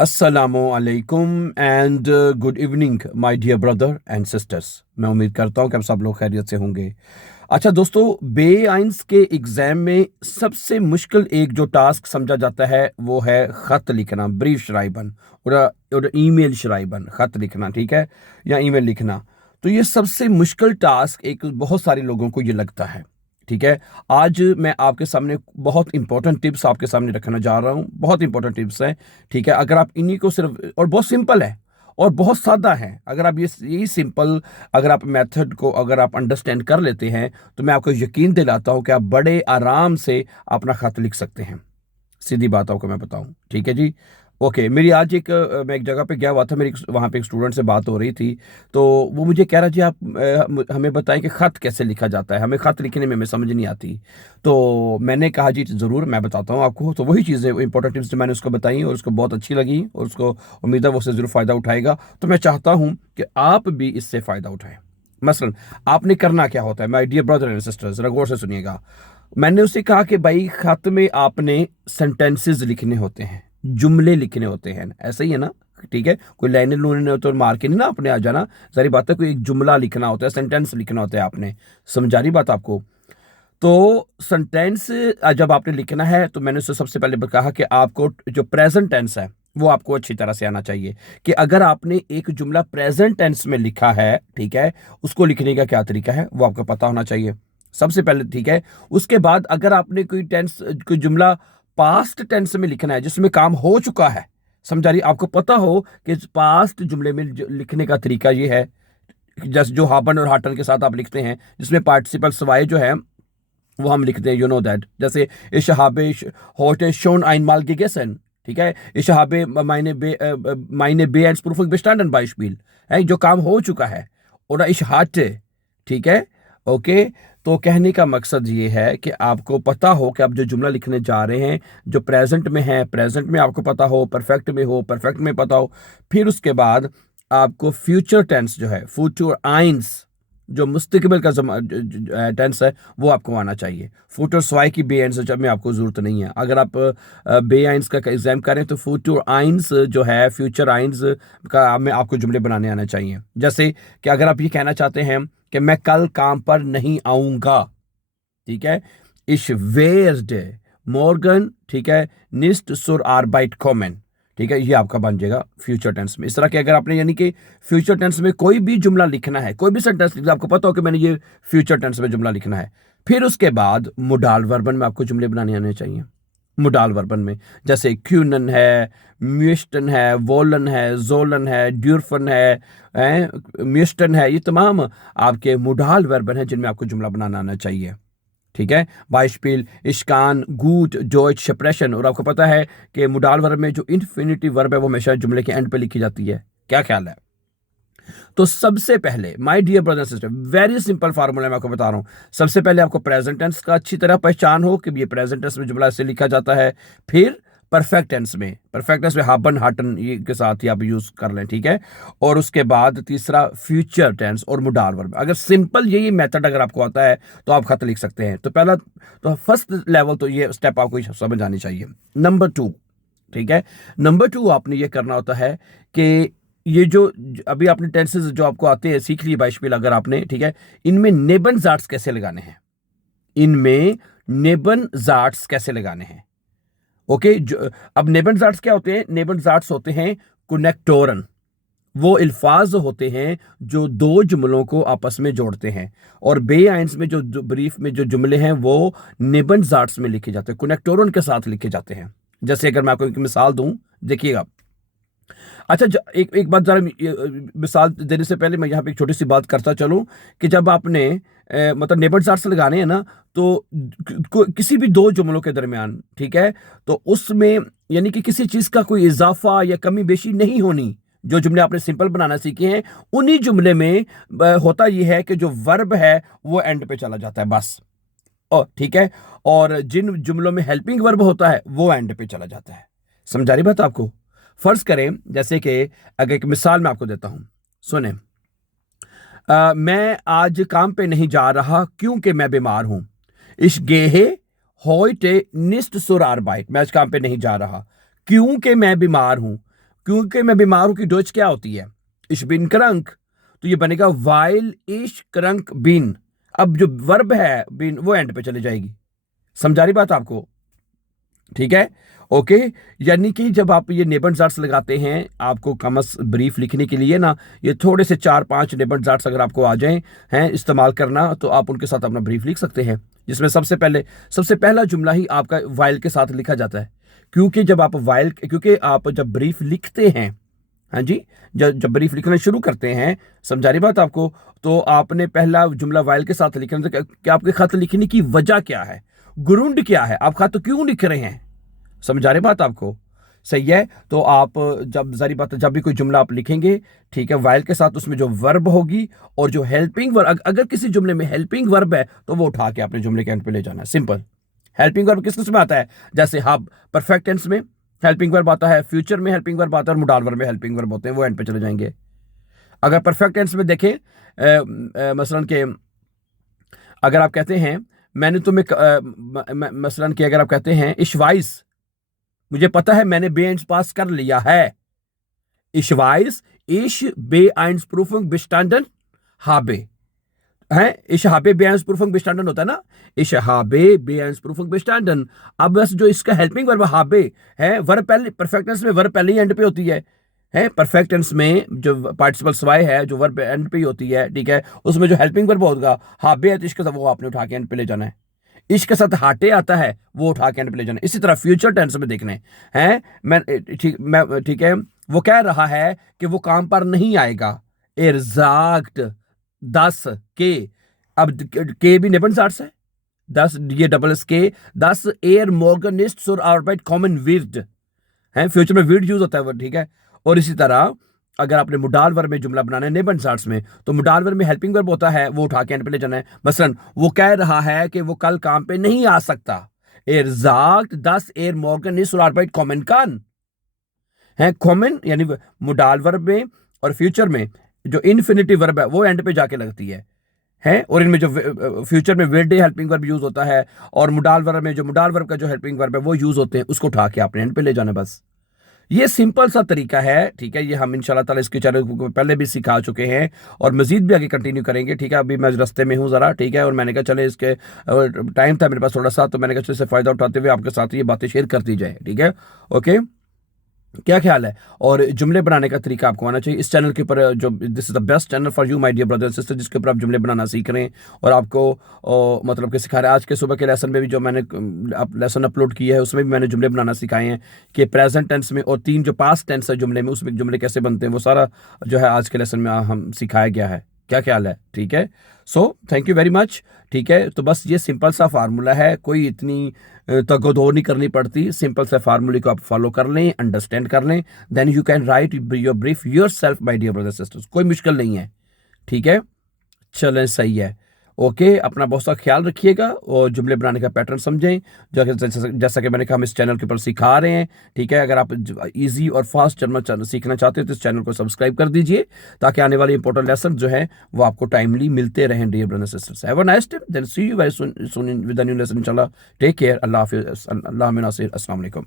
अस्सलामु अलैकुम and good evening my dear brother and sisters. मैं उम्मीद करता हूँ कि आप सब लोग खैरियत से होंगे। अच्छा दोस्तों, बे आइंस के एग्ज़ाम में सबसे मुश्किल एक जो टास्क समझा जाता है वो है ख़त लिखना, ब्रीफ शराइबन और ईमेल शराइबन, ख़त लिखना, ठीक है, या ईमेल लिखना। तो ये सबसे मुश्किल टास्क एक बहुत सारे लोगों को ये लगता है, ठीक है। आज मैं आपके सामने बहुत इंपॉर्टेंट टिप्स आपके सामने रखना जा रहा हूँ, बहुत इंपॉर्टेंट टिप्स हैं, ठीक है। अगर आप इन्हीं को सिर्फ, और बहुत सिंपल है और बहुत सादा है, अगर आप ये यही सिंपल, अगर आप मेथड को अगर आप अंडरस्टैंड कर लेते हैं तो मैं आपको यकीन दिलाता हूँ कि आप बड़े आराम से अपना खत लिख सकते हैं। सीधी बात आपको मैं बताऊं, ठीक है जी। ओके, मेरी आज मैं एक जगह पे गया हुआ था, मेरी वहाँ पे एक स्टूडेंट से बात हो रही थी। तो वो मुझे कह रहा जी आप हमें बताएं कि ख़त कैसे लिखा जाता है, हमें ख़त लिखने में हमें समझ नहीं आती। तो मैंने कहा जी ज़रूर मैं बताता हूँ आपको। तो वही चीज़ें, इंपॉर्टेंट टिप्स जो मैंने उसको बताई और उसको बहुत अच्छी लगी और उसको उम्मीद है वो उससे ज़रूर फ़ायदा उठाएगा। तो मैं चाहता हूँ कि आप भी इससे फ़ायदा उठाएं। मसलन आपने करना क्या होता है, my dear brother and sisters, ज़रा गौर से सुनिएगा। मैंने उससे कहा कि भाई खत में आपने सेंटेंसेस लिखने होते हैं, जुमले लिखने होते हैं, ऐसा ही है ना, ठीक है। कोई लाइनें लूने हो तो मार के नहीं ना आपने आ जाना, सारी बात है। कोई एक जुमला लिखना होता है, सेंटेंस लिखना होता है आपने, समझा रही बात आपको। तो सेंटेंस जब आपने लिखना है तो मैंने उससे सबसे पहले कहा कि आपको जो प्रेजेंट टेंस है वो आपको अच्छी तरह से आना चाहिए, कि अगर आपने एक जुमला प्रेजेंट टेंस में लिखा है, ठीक है, उसको लिखने का क्या तरीका है वो आपको पता होना चाहिए सबसे पहले, ठीक है। उसके बाद अगर आपने कोई जुमला पास्ट टेंस में लिखना है जिसमें काम हो चुका है, समझा रही, आपको पता हो कि पास्ट जुमले में लिखने का तरीका ये है, जैसे जो हाबन और हाटन के साथ आप लिखते हैं जिसमें पार्टिसिपल सवाए जो है वो हम लिखते हैं, यू नो दैट। जैसे ich habe heute schon einmal gegessen, ठीक है। ich habe meine B1-Prüfung bestanden Beispiel है, जो काम हो चुका है। और ich hatte, ठीक है, ओके। तो कहने का मकसद ये है कि आपको पता हो कि आप जो जुमला लिखने जा रहे हैं जो प्रेजेंट में है, प्रेजेंट में आपको पता हो, परफेक्ट में हो, परफेक्ट में पता हो। फिर उसके बाद आपको फ्यूचर टेंस जो है, फ्यूचर आइंस, जो मुस्तकबिल का टेंस है वो आपको आना चाहिए। फ्यूचर स्वाई की बे आइंस जब में आपको ज़रूरत नहीं है। अगर आप बे आइंस का एग्जाम करें तो फ्यूचर आइंस जो है, फ्यूचर आइंस का में आपको जुमले बनाने आना चाहिए। जैसे कि अगर आप ये कहना चाहते हैं कि मैं कल काम पर नहीं आऊँगा, ठीक है, ich werde morgen, ठीक है, nicht zur Arbeit kommen, ठीक है, ये आपका बन जाएगा फ्यूचर टेंस में। इस तरह के अगर आपने, यानी कि फ्यूचर टेंस में कोई भी जुमला लिखना है, कोई भी सेंटेंस लिखना, आपको पता हो कि मैंने ये फ्यूचर टेंस में जुमला लिखना है। फिर उसके बाद मोडाल वर्बन में आपको जुमले बनाने आने चाहिए। मोडाल वर्बन में जैसे क्यूनन है, म्यूस्टन है, वोलन है, जोलन है, ड्यूरफन है, म्यूस्टन है, ये तमाम आपके मोडाल वर्बन है जिनमें आपको जुमला बनाना आना चाहिए, ठीक है। बाइशपील इश्कान गुड जोइच शप्रेशन। और आपको पता है कि मुडाल वर्ब में जो इन्फिनिटिव वर्ब है वो हमेशा जुमले के एंड पे लिखी जाती है। क्या ख्याल है? तो सबसे पहले my dear brother sister, very simple formula मैं आपको बता रहा हूं। सबसे पहले आपको प्रेजेंट टेंस का अच्छी तरह पहचान हो कि ये प्रेजेंट टेंस में जुमला ऐसे लिखा जाता है। फिर परफेक्ट टेंस में हाबन हाटन ये के साथ ही आप यूज कर लें, ठीक है। और उसके बाद तीसरा फ्यूचर टेंस और मुडाल वर्ब। अगर सिंपल यही मेथड अगर आपको आता है तो आप खत लिख सकते हैं। तो पहला, तो फर्स्ट लेवल तो ये स्टेप आपको समझ आनी चाहिए। नंबर 2, ठीक है, नंबर 2 आपने ये करना होता है कि ये जो अभी आपने टेंसेस जो आपको आते हैं सीख लिए बाइशमिल, अगर आपने, ठीक है, इनमें नेबन जाट्स कैसे लगाने हैं, इनमें नेबन जाट्स कैसे लगाने हैं, ओके। जो अब नेबन जाट्स क्या होते हैं? नेबन जाट्स होते हैं कनेक्टोरन, वो अल्फाज होते हैं जो दो जुमलों को आपस में जोड़ते हैं। और बे आइंस में जो ब्रीफ में जो जुमले हैं वो नेबन जाट्स में लिखे जाते हैं, कनेक्टोरन के साथ लिखे जाते हैं। जैसे अगर मैं आपको एक मिसाल दूं, देखिएगा। अच्छा, एक बात जरा मिसाल देने से पहले मैं यहाँ पे एक छोटी सी बात करता चलूँ कि जब आपने मतलब नेबर जार्ट्स लगाने हैं ना, तो किसी भी दो जुमलों के दरमियान, ठीक है, तो उसमें यानी कि किसी चीज़ का कोई इजाफा या कमी बेशी नहीं होनी। जो जुमले आपने सिंपल बनाना सीखे हैं उन्हीं जुमले में होता यह है कि जो वर्ब है वो एंड पे चला जाता है बस, और ठीक है। और जिन जुमलों में हेल्पिंग वर्ब होता है वो एंड पे चला जाता है। समझा रही बात आपको? फर्ज करें जैसे कि, अगर एक मिसाल मैं आपको देता हूं, सुने। मैं आज काम पे नहीं जा रहा क्योंकि मैं बीमार हूं। इस गेहे होइटे निस्ट सुर आर्बाइट, मैं आज काम पे नहीं जा रहा क्योंकि मैं बीमार हूं। क्योंकि मैं बीमार हूं की डोच क्या होती है? इश बिन क्रंक, तो ये बनेगा वाइल इश क्रंक बिन। अब जो वर्ब है बिन वो एंड पे चली जाएगी। समझा रही बात आपको? ठीक है, ओके। यानी कि जब आप ये नेबनजार्ट्स लगाते हैं, आपको कमस ब्रीफ लिखने के लिए ना, ये थोड़े से 4-5 नेबनजार्ट्स अगर आपको आ जाएं हैं इस्तेमाल करना, तो आप उनके साथ अपना ब्रीफ लिख सकते हैं, जिसमें सबसे पहला जुमला ही आपका वाइल के साथ लिखा जाता है। क्योंकि आप जब ब्रीफ लिखते हैं, हाँ जी, जब ब्रीफ लिखना शुरू करते हैं, समझा रही बात आपको, तो आपने पहला जुमला वाइल के साथ लिखना। तो क्या आपके खत लिखने की वजह क्या है, गुरुंड क्या है, आप खत क्यों लिख रहे हैं? समझा रहे बात आपको? सही है। तो आप जब जारी बात है, जब भी कोई जुमला आप लिखेंगे, ठीक है, वाइल के साथ उसमें जो वर्ब होगी और जो हेल्पिंग वर्ब, अगर किसी जुमले में हेल्पिंग वर्ब है तो वो उठा के अपने जुमले के एंड पे ले जाना है। सिंपल। हेल्पिंग वर्ब किस में आता है? जैसे हब परफेक्ट टेंस में हेल्पिंग वर्ब आता है, फ्यूचर में हेल्पिंग वर्ब आता है, और मुडाल वर्ब में हेल्पिंग वर्ब होते हैं, वो एंड पे चले जाएंगे। अगर परफेक्ट टेंस में देखें, मसलन के अगर आप कहते हैं मैंने तुम्हें मसलन के अगर आप कहते हैं इशवाइस, मुझे पता है मैंने बे पास कर लिया है। इशवाइस इश बे प्रूफिंग बिस्टांडन हाबे है, इश हाबे बे प्रूफिंग बिस्टांडन होता है ना, इश हाबे बे प्रूफिंग बिस्टांडन। अब बस जो इसका हेल्पिंग वर्ब हाबे है, वर्ब पहले परफेक्ट टेंस में वर्ब पहले ही एंड पे होती है। परफेक्ट टेंस में जो पार्टिसिपल स्वाय है, जो वर्ब एंड पे ही होती है, ठीक है, उसमें जो हेल्पिंग वर्ब होगा हाबे है, तो इसके साथ वो आपने उठा के एंड पे ले जाना है। इश्क के साथ हाटे आता है, वो उठा के एंड पे ले जाना। इसी तरह फ्यूचर टेंस में देखने हैं, मैं ठीक है, वो कह रहा है कि वो काम पर नहीं आएगा। एग्जैक्ट 10 के, अब के भी नेबनजार्ट्स है, 10 ये डबल एस के, 10 एयर मॉर्गनिस्ट सुर आर्बाइट कॉमन विर्ड है, फ्यूचर में विर्ड यूज होता है वो, ठीक है। और इसी तरह अगर आपने मुडाल वर्ब में जुमला बनाना है नेबनजार्ट्स में, तो मुडाल वर्ब में हेल्पिंग वर्ब होता है, वो उठा के एंड पे ले जाना है। मसलन वो कह रहा है कि वो कल काम पे नहीं आ सकता। एग्जैक्ट 10 एयर मॉर्गन इज आर्बाइट कॉमन कान है। कॉमन यानी मुडाल वर्ब में और फ्यूचर में जो इन्फिनिटिव वर्ब है वो एंड पे जाके लगती है। और इनमें जो फ्यूचर में will day helping verb use होता है, और मुडाल वर्ब में जो मुडाल वर्ब का जो हेल्पिंग वर्ब है वो यूज होते हैं, उसको उठा के आपने एंड पे ले जाना। बस ये सिंपल सा तरीका है, ठीक है। ये हम इंशाल्लाह ताला इसके चैनल को पहले भी सिखा चुके हैं और मजीद भी आगे कंटिन्यू करेंगे, ठीक है। अभी मैं रास्ते में हूँ ज़रा, ठीक है, और मैंने कहा चले इसके टाइम था मेरे पास थोड़ा सा, तो मैंने कहा चले इससे फ़ायदा उठाते हुए आपके साथ ये बातें शेयर कर दी जाए, ठीक है, ओके। क्या ख्याल है? और जुमले बनाने का तरीका आपको आना चाहिए। इस चैनल के ऊपर जो this is the best channel for you my dear brother and sister, जिसके ऊपर आप जुमले बनाना सीख रहे हैं और आपको मतलब कि सिखा रहे हैं। आज के सुबह के लेसन में भी जो मैंने लेसन अपलोड किया है, उसमें भी मैंने जुमले बनाना सिखाए हैं कि प्रेजेंट टेंस में और 3 जो पास्ट टेंस है जुमले में, उसमें जुमले कैसे बनते हैं, वो सारा जो है आज के लेसन में हम सिखाया गया है। क्या ख्याल है? ठीक है, so thank you very much, ठीक है। तो बस ये सिंपल सा फार्मूला है, कोई इतनी तगोदो नहीं करनी पड़ती। सिंपल से फार्मूले को आप फॉलो कर लें, अंडरस्टैंड कर लें, then you can write your brief yourself my dear brothers sisters. कोई मुश्किल नहीं है, ठीक है। चलें, सही है, ओके। अपना बहुत सा ख्याल रखिएगा और जुमले बनाने का पैटर्न समझें, जैसा कि मैंने कहा हम इस चैनल के ऊपर सिखा रहे हैं, ठीक है। अगर आप इजी और फास्ट जर्मन सीखना चाहते हैं तो इस चैनल को सब्सक्राइब कर दीजिए, ताकि आने वाले इंपॉर्टेंट लेसन जो है वो आपको टाइमली मिलते रहें dear brothers sisters. Have a nice day, then see you very soon with the new lesson इंशाल्लाह। टेक केयर, अल्लाह हाफिज़, अल्लाह में नासिर, अस्सलाम वालेकुम।